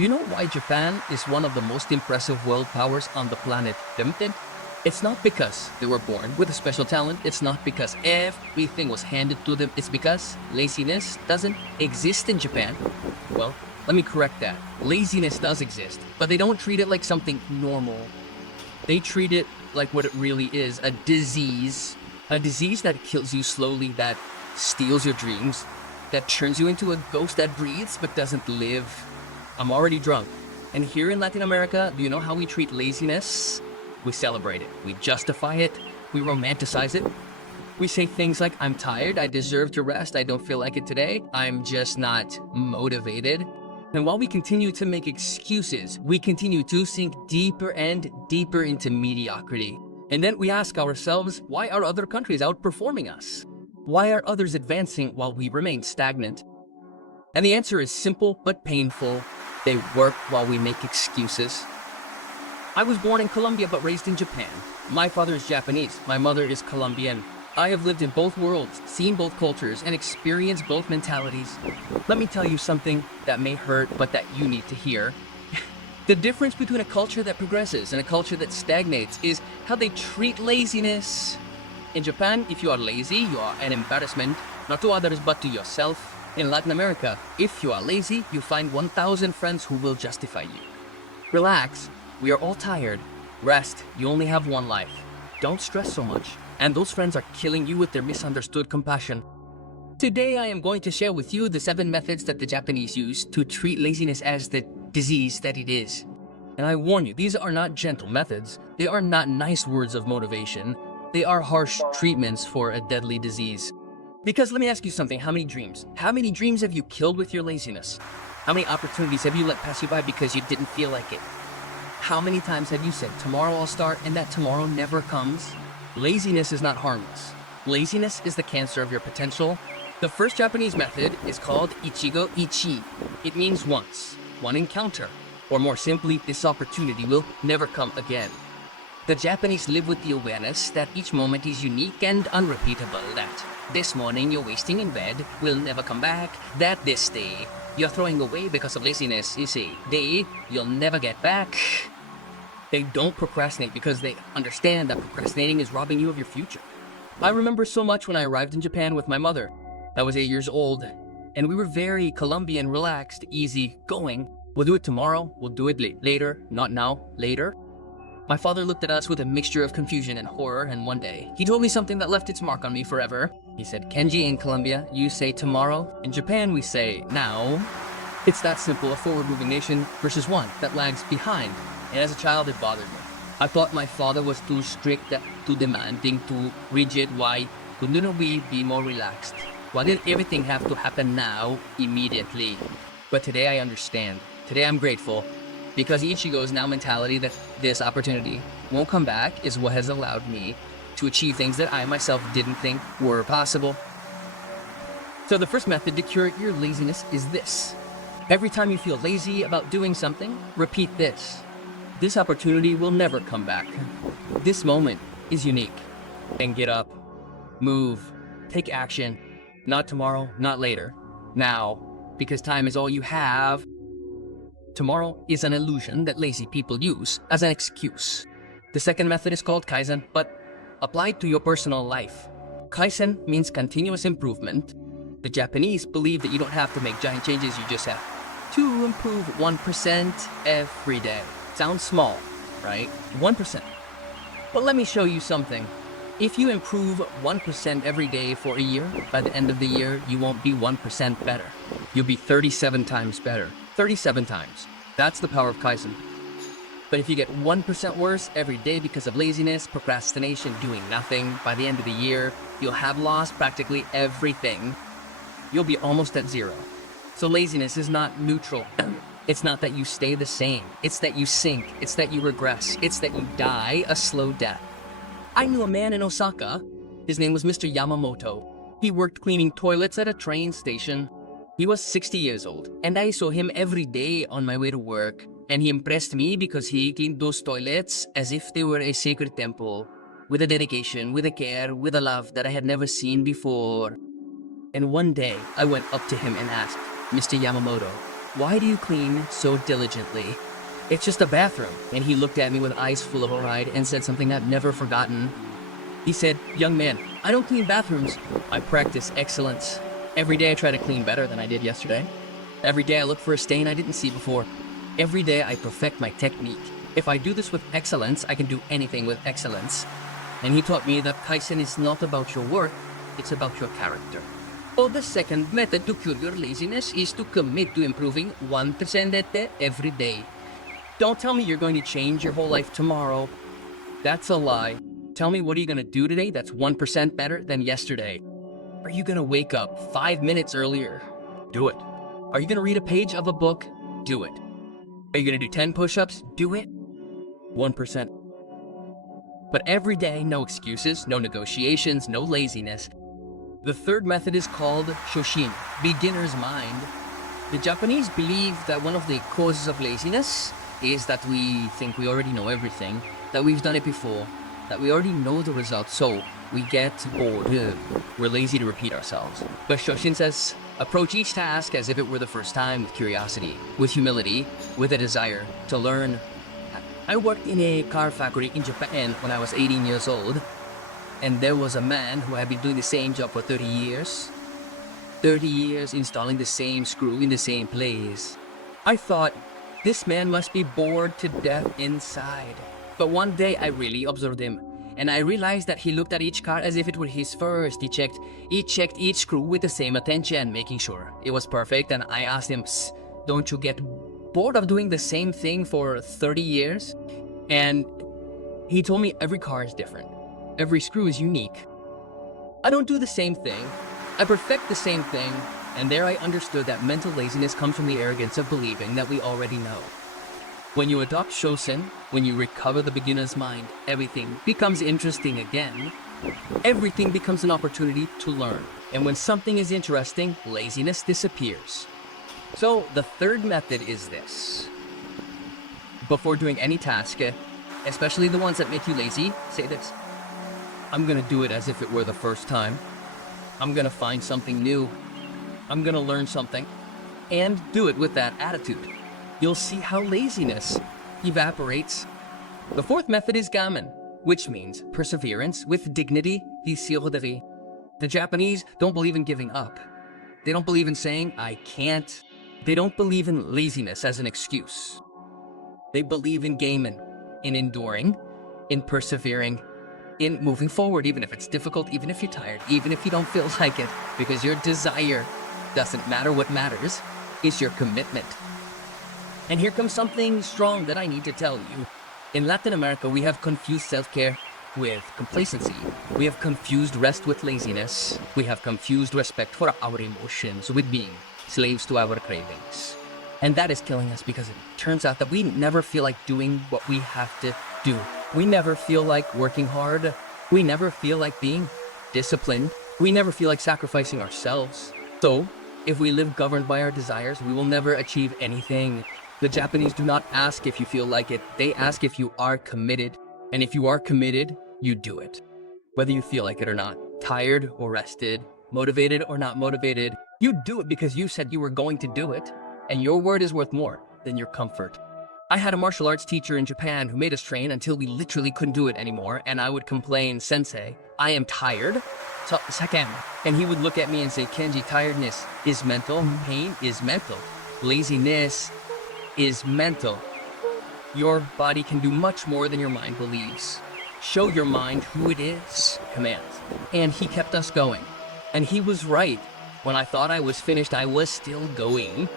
Do you know why Japan is one of the most impressive world powers on the planet? Limited? It's not because they were born with a special talent. It's not because everything was handed to them. It's because laziness doesn't exist in Japan. Well, let me correct that. Laziness does exist, but they don't treat it like something normal. They treat it like what it really is, a disease. A disease that kills you slowly, that steals your dreams, that turns you into a ghost that breathes but doesn't live. I'm already drunk. And here in Latin America, do you know how we treat laziness? We celebrate it. We justify it. We romanticize it. We say things like, I'm tired, I deserve to rest, I don't feel like it today, I'm just not motivated. And while we continue to make excuses, we continue to sink deeper and deeper into mediocrity. And then we ask ourselves, why are other countries outperforming us? Why are others advancing while we remain stagnant? And the answer is simple but painful. They work while we make excuses. I was born in Colombia but raised in Japan. My father is Japanese, my mother is Colombian. I have lived in both worlds, seen both cultures, and experienced both mentalities. Let me tell you something that may hurt but that you need to hear. The difference between a culture that progresses and a culture that stagnates is how they treat laziness. In Japan, if you are lazy, you are an embarrassment, not to others but to yourself. In Latin America, if you are lazy, you find 1,000 friends who will justify you. Relax, we are all tired. Rest, you only have one life. Don't stress so much. And those friends are killing you with their misunderstood compassion. Today I am going to share with you the 7 methods that the Japanese use to treat laziness as the disease that it is. And I warn you, these are not gentle methods. They are not nice words of motivation. They are harsh treatments for a deadly disease. Because let me ask you something, how many dreams? How many dreams have you killed with your laziness? How many opportunities have you let pass you by because you didn't feel like it? How many times have you said, tomorrow I'll start, and that tomorrow never comes? Laziness is not harmless. Laziness is the cancer of your potential. The first Japanese method is called Ichigo Ichi. It means once, one encounter, or more simply, this opportunity will never come again. The Japanese live with the awareness that each moment is unique and unrepeatable, that this morning you're wasting in bed will never come back, that this day you're throwing away because of laziness is a day you'll never get back. They don't procrastinate because they understand that procrastinating is robbing you of your future. I remember so much when I arrived in Japan with my mother. I was 8 years old, and we were very Colombian, relaxed, easy going. We'll do it tomorrow, we'll do it later, not now, later. My father looked at us with a mixture of confusion and horror, and one day, he told me something that left its mark on me forever. He said, Kenji, in Colombia, you say tomorrow. In Japan, we say now. It's that simple, a forward-moving nation versus one that lags behind. And as a child, it bothered me. I thought my father was too strict, too demanding, too rigid. Why couldn't we be more relaxed? Why did everything have to happen now, immediately? But today I understand. Today I'm grateful. Because Ichigo's now mentality that this opportunity won't come back is what has allowed me to achieve things that I myself didn't think were possible. So the first method to cure your laziness is this. Every time you feel lazy about doing something, repeat this. This opportunity will never come back. This moment is unique. Then get up, move, take action. Not tomorrow, not later. Now, because time is all you have. Tomorrow is an illusion that lazy people use as an excuse. The second method is called Kaizen, but applied to your personal life. Kaizen means continuous improvement. The Japanese believe that you don't have to make giant changes, you just have to improve 1% every day. Sounds small, right? 1%. But let me show you something. If you improve 1% every day for a year, by the end of the year, you won't be 1% better. You'll be 37 times better. 37 times. That's the power of Kaizen. But if you get 1% worse every day because of laziness, procrastination, doing nothing, by the end of the year, you'll have lost practically everything. You'll be almost at zero. So laziness is not neutral. It's not that you stay the same. It's that you sink. It's that you regress. It's that you die a slow death. I knew a man in Osaka. His name was Mr. Yamamoto. He worked cleaning toilets at a train station. He was 60 years old, and I saw him every day on my way to work. And he impressed me because he cleaned those toilets as if they were a sacred temple, with a dedication, with a care, with a love that I had never seen before. And one day, I went up to him and asked, Mr. Yamamoto, why do you clean so diligently? It's just a bathroom. And he looked at me with eyes full of pride and said something I've never forgotten. He said, young man, I don't clean bathrooms. I practice excellence. Every day I try to clean better than I did yesterday. Every day I look for a stain I didn't see before. Every day I perfect my technique. If I do this with excellence, I can do anything with excellence. And he taught me that Kaizen is not about your work, it's about your character. Oh, the second method to cure your laziness is to commit to improving 1% every day. Don't tell me you're going to change your whole life tomorrow. That's a lie. Tell me, what are you going to do today that's 1% better than yesterday? Are you going to wake up 5 minutes earlier? Do it. Are you going to read a page of a book? Do it. Are you going to do 10 push-ups? Do it. 1%. But every day, no excuses, no negotiations, no laziness. The third method is called Shoshin, beginner's mind. The Japanese believe that one of the causes of laziness is that we think we already know everything, that we've done it before, that we already know the results, so we get bored. We're lazy to repeat ourselves. But Shoshin says, approach each task as if it were the first time, with curiosity, with humility, with a desire to learn. I worked in a car factory in Japan when I was 18 years old, and there was a man who had been doing the same job for 30 years. 30 years installing the same screw in the same place. I thought, this man must be bored to death inside. But one day I really observed him, and I realized that he looked at each car as if it were his first. He checked each screw with the same attention, making sure it was perfect. And I asked him, don't you get bored of doing the same thing for 30 years? And he told me every car is different. Every screw is unique. I don't do the same thing. I perfect the same thing. And there I understood that mental laziness comes from the arrogance of believing that we already know. When you adopt Shosen, when you recover the beginner's mind, everything becomes interesting again. Everything becomes an opportunity to learn. And when something is interesting, laziness disappears. So the third method is this. Before doing any task, especially the ones that make you lazy, say this. I'm gonna do it as if it were the first time. I'm gonna find something new. I'm gonna learn something. And do it with that attitude. You'll see how laziness evaporates. The fourth method is gamen, which means perseverance with dignity, the Japanese don't believe in giving up. They don't believe in saying, I can't. They don't believe in laziness as an excuse. They believe in gamen, in enduring, in persevering, in moving forward, even if it's difficult, even if you're tired, even if you don't feel like it, because your desire doesn't matter. What matters is your commitment. And here comes something strong that I need to tell you. In Latin America, we have confused self-care with complacency. We have confused rest with laziness. We have confused respect for our emotions with being slaves to our cravings. And that is killing us, because it turns out that we never feel like doing what we have to do. We never feel like working hard. We never feel like being disciplined. We never feel like sacrificing ourselves. So, if we live governed by our desires, we will never achieve anything. The Japanese do not ask if you feel like it. They ask if you are committed. And if you are committed, you do it. Whether you feel like it or not, tired or rested, motivated or not motivated, you do it because you said you were going to do it. And your word is worth more than your comfort. I had a martial arts teacher in Japan who made us train until we literally couldn't do it anymore, and I would complain, Sensei, I am tired. So, second. And he would look at me and say, Kenji, tiredness is mental, pain is mental, laziness is mental. Your body can do much more than your mind believes. Show your mind who it is, commands. And he kept us going. And he was right. When I thought I was finished, I was still going.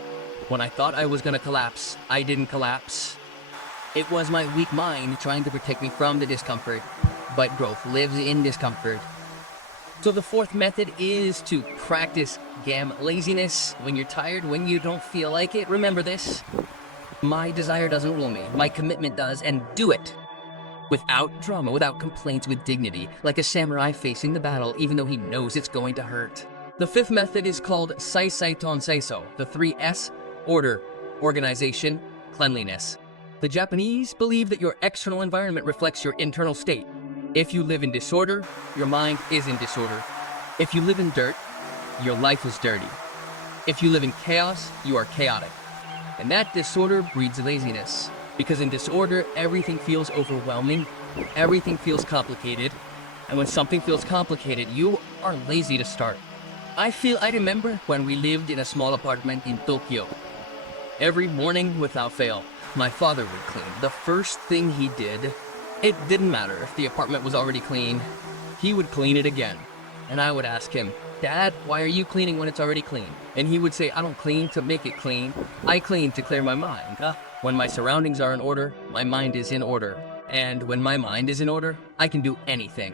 When I thought I was gonna collapse, I didn't collapse. It was my weak mind trying to protect me from the discomfort, but growth lives in discomfort. So the fourth method is to practice laziness. When you're tired, when you don't feel like it, remember this. My desire doesn't rule me, my commitment does, and do it. Without drama, without complaints, with dignity, like a samurai facing the battle, even though he knows it's going to hurt. The fifth method is called Sai Ton Seiso, the 3 S. Order, organization, cleanliness. The Japanese believe that your external environment reflects your internal state. If you live in disorder, your mind is in disorder. If you live in dirt, your life is dirty. If you live in chaos, you are chaotic. And that disorder breeds laziness. Because in disorder, everything feels overwhelming, everything feels complicated, and when something feels complicated, you are lazy to start. I remember when we lived in a small apartment in Tokyo. Every morning, without fail, my father would clean. The first thing he did, it didn't matter if the apartment was already clean, he would clean it again. And I would ask him, Dad, why are you cleaning when it's already clean? And he would say, I don't clean to make it clean. I clean to clear my mind. When my surroundings are in order, my mind is in order. And when my mind is in order, I can do anything.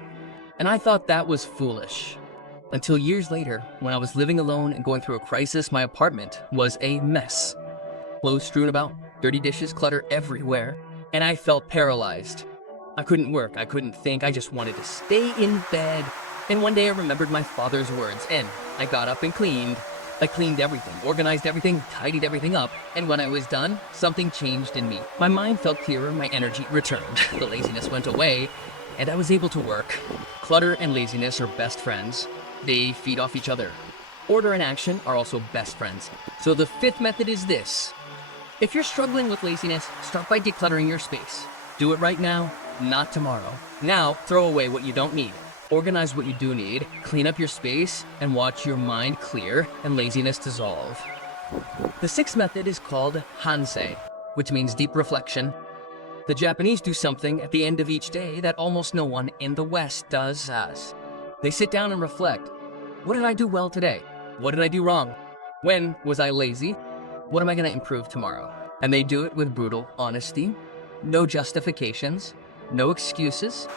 And I thought that was foolish. Until years later, when I was living alone and going through a crisis, my apartment was a mess. Clothes strewn about, dirty dishes, clutter everywhere, and I felt paralyzed. I couldn't work, I couldn't think, I just wanted to stay in bed. And one day I remembered my father's words, and I got up and cleaned. I cleaned everything, organized everything, tidied everything up, and when I was done, something changed in me. My mind felt clearer, my energy returned. The laziness went away, and I was able to work. Clutter and laziness are best friends. They feed off each other. Order and action are also best friends. So the fifth method is this. If you're struggling with laziness, start by decluttering your space. Do it right now, not tomorrow. Now, throw away what you don't need. Organize what you do need, clean up your space, and watch your mind clear and laziness dissolve. The sixth method is called Hansei, which means deep reflection. The Japanese do something at the end of each day that almost no one in the West does as. They sit down and reflect. What did I do well today? What did I do wrong? When was I lazy? What am I going to improve tomorrow? And they do it with brutal honesty, no justifications, no excuses,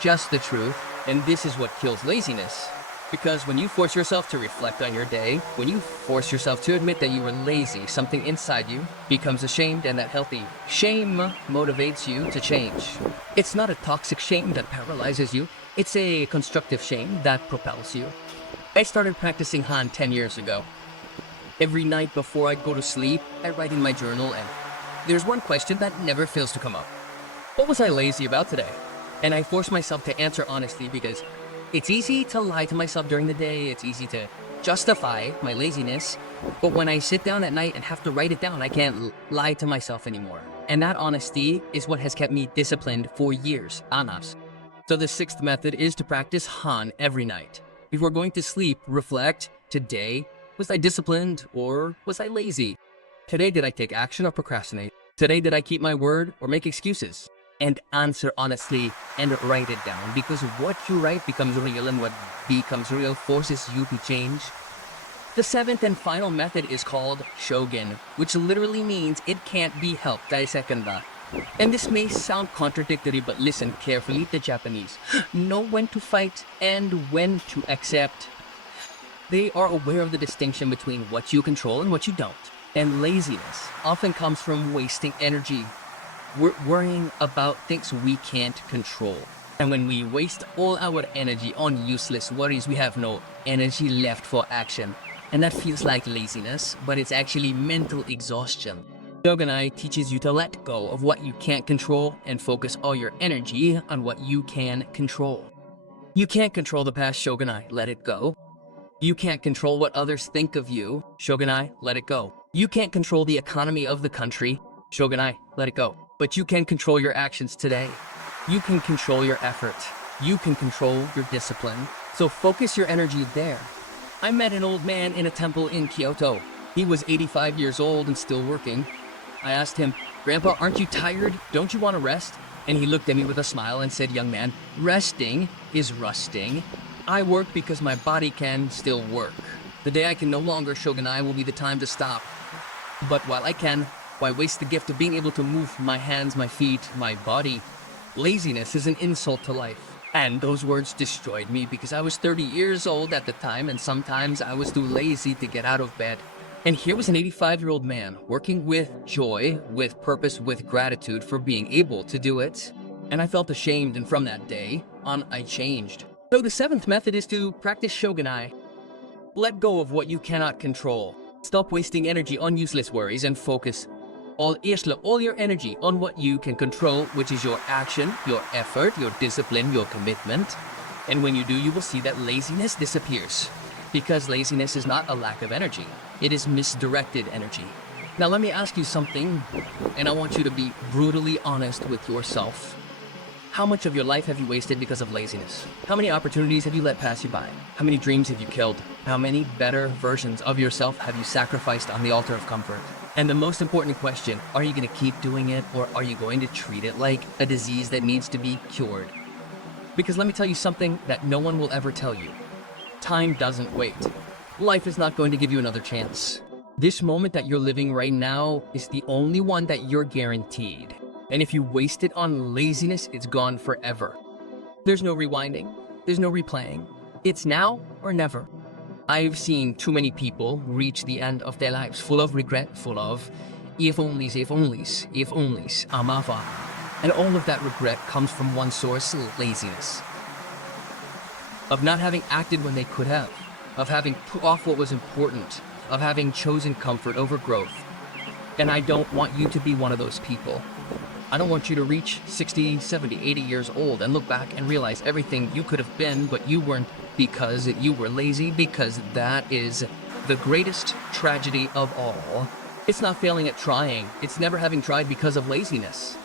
just the truth. And this is what kills laziness. Because when you force yourself to reflect on your day, when you force yourself to admit that you were lazy, something inside you becomes ashamed, and that healthy shame motivates you to change. It's not a toxic shame that paralyzes you. It's a constructive shame that propels you. I started practicing Han 10 years ago. Every night before I go to sleep, I write in my journal, and there's one question that never fails to come up. What was I lazy about today? And I force myself to answer honestly, because it's easy to lie to myself during the day, it's easy to justify my laziness, but when I sit down at night and have to write it down, I can't lie to myself anymore. And that honesty is what has kept me disciplined for years, anas. So the sixth method is to practice Han every night. Before going to sleep, reflect, today, was I disciplined or was I lazy? Today, did I take action or procrastinate? Today, did I keep my word or make excuses? And answer honestly and write it down, because what you write becomes real, and what becomes real forces you to change. The seventh and final method is called Shogun, which literally means it can't be helped. Daisekanda. And this may sound contradictory, but listen carefully. The Japanese know when to fight and when to accept. They are aware of the distinction between what you control and what you don't. And laziness often comes from wasting energy. We're worrying about things we can't control. And when we waste all our energy on useless worries, we have no energy left for action. And that feels like laziness, but it's actually mental exhaustion. Shogunai teaches you to let go of what you can't control and focus all your energy on what you can control. You can't control the past, Shogunai, let it go. You can't control what others think of you, Shogunai, let it go. You can't control the economy of the country, Shogunai, let it go. But you can control your actions today. You can control your effort. You can control your discipline. So focus your energy there. I met an old man in a temple in Kyoto. He was 85 years old and still working. I asked him, Grandpa, aren't you tired? Don't you want to rest? And he looked at me with a smile and said, young man, resting is rusting. I work because my body can still work. The day I can no longer Shogunai will be the time to stop. But while I can, why waste the gift of being able to move my hands, my feet, my body? Laziness is an insult to life. And those words destroyed me, because I was 30 years old at the time, and sometimes I was too lazy to get out of bed. And here was an 85-year-old man working with joy, with purpose, with gratitude for being able to do it. And I felt ashamed, and from that day on, I changed. So the seventh method is to practice Shogunai. Let go of what you cannot control. Stop wasting energy on useless worries and focus all your energy on what you can control, which is your action, your effort, your discipline, your commitment. And when you do, you will see that laziness disappears. Because laziness is not a lack of energy. It is misdirected energy. Now let me ask you something, and I want you to be brutally honest with yourself. How much of your life have you wasted because of laziness? How many opportunities have you let pass you by? How many dreams have you killed? How many better versions of yourself have you sacrificed on the altar of comfort? And the most important question, are you going to keep doing it, or are you going to treat it like a disease that needs to be cured? Because let me tell you something that no one will ever tell you. Time doesn't wait. Life is not going to give you another chance. This moment that you're living right now is the only one that you're guaranteed. And if you waste it on laziness, it's gone forever. There's no rewinding. There's no replaying. It's now or never. I've seen too many people reach the end of their lives full of regret, full of if onlys, amava. And all of that regret comes from one source, laziness. Of not having acted when they could have. Of having put off what was important. Of having chosen comfort over growth. And I don't want you to be one of those people. I don't want you to reach 60, 70, 80 years old and look back and realize everything you could have been, but you weren't because you were lazy, because that is the greatest tragedy of all. It's not failing at trying. It's never having tried because of laziness.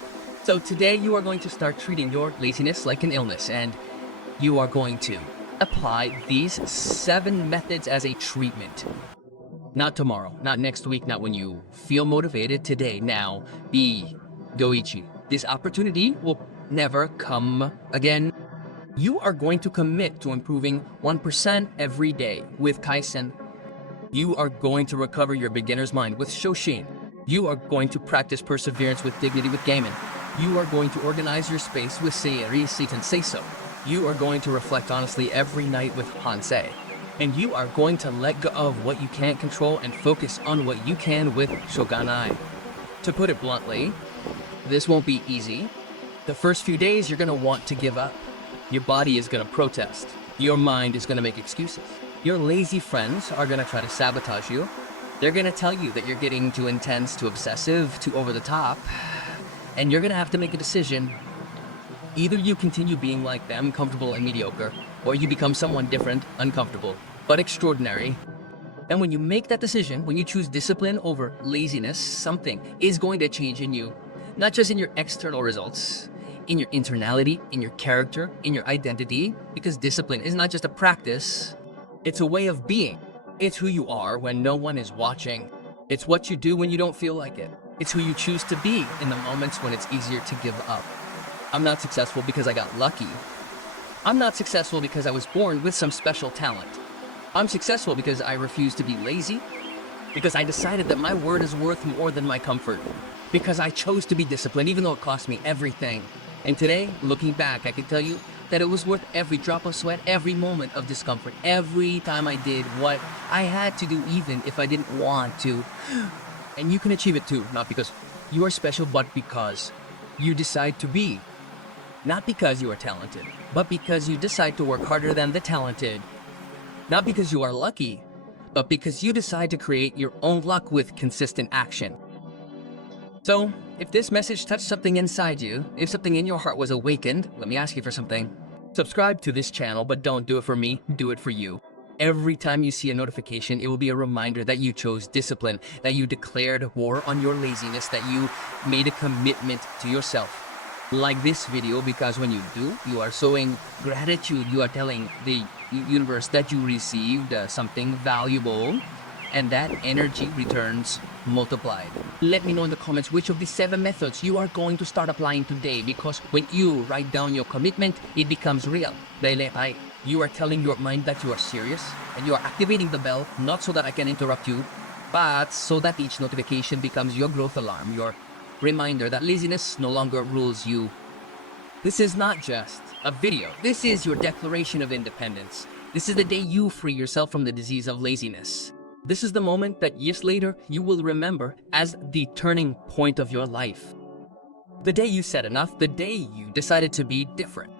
So today you are going to start treating your laziness like an illness, and you are going to apply these 7 methods as a treatment. Not tomorrow, not next week, not when you feel motivated. Today, now, be Goichi. This opportunity will never come again. You are going to commit to improving 1% every day with Kaizen. You are going to recover your beginner's mind with Shoshin. You are going to practice perseverance with dignity with Gaiman. You are going to organize your space with Seiri Seitan Seiso. You are going to reflect honestly every night with Hansei. And you are going to let go of what you can't control and focus on what you can with Shoganai. To put it bluntly, this won't be easy. The first few days, you're gonna want to give up. Your body is gonna protest. Your mind is gonna make excuses. Your lazy friends are gonna try to sabotage you. They're gonna tell you that you're getting too intense, too obsessive, too over the top. And you're gonna have to make a decision. Either you continue being like them, comfortable and mediocre, or you become someone different, uncomfortable, but extraordinary. And when you make that decision, when you choose discipline over laziness, something is going to change in you. Not just in your external results, in your internality, in your character, in your identity, because discipline is not just a practice, it's a way of being. It's who you are when no one is watching. It's what you do when you don't feel like it. It's who you choose to be in the moments when it's easier to give up. I'm not successful because I got lucky. I'm not successful because I was born with some special talent. I'm successful because I refuse to be lazy, because I decided that my word is worth more than my comfort. Because I chose to be disciplined, even though it cost me everything. And today, looking back, I can tell you that it was worth every drop of sweat, every moment of discomfort, every time I did what I had to do, even if I didn't want to. And you can achieve it too, not because you are special, but because you decide to be. Not because you are talented, but because you decide to work harder than the talented. Not because you are lucky, but because you decide to create your own luck with consistent action. So, if this message touched something inside you, if something in your heart was awakened, let me ask you for something. Subscribe to this channel, but don't do it for me, do it for you. Every time you see a notification, it will be a reminder that you chose discipline, that you declared war on your laziness, that you made a commitment to yourself. Like this video, because when you do, you are showing gratitude. You are telling the universe that you received something valuable, and that energy returns multiplied. Let me know in the comments which of the 7 methods you are going to start applying today, because when you write down your commitment, it becomes real. You are telling your mind that you are serious, and you are activating the bell, not so that I can interrupt you, but so that each notification becomes your growth alarm, your reminder that laziness no longer rules you. This is not just a video. This is your declaration of independence. This is the day you free yourself from the disease of laziness. This is the moment that years later you will remember as the turning point of your life. The day you said enough, the day you decided to be different.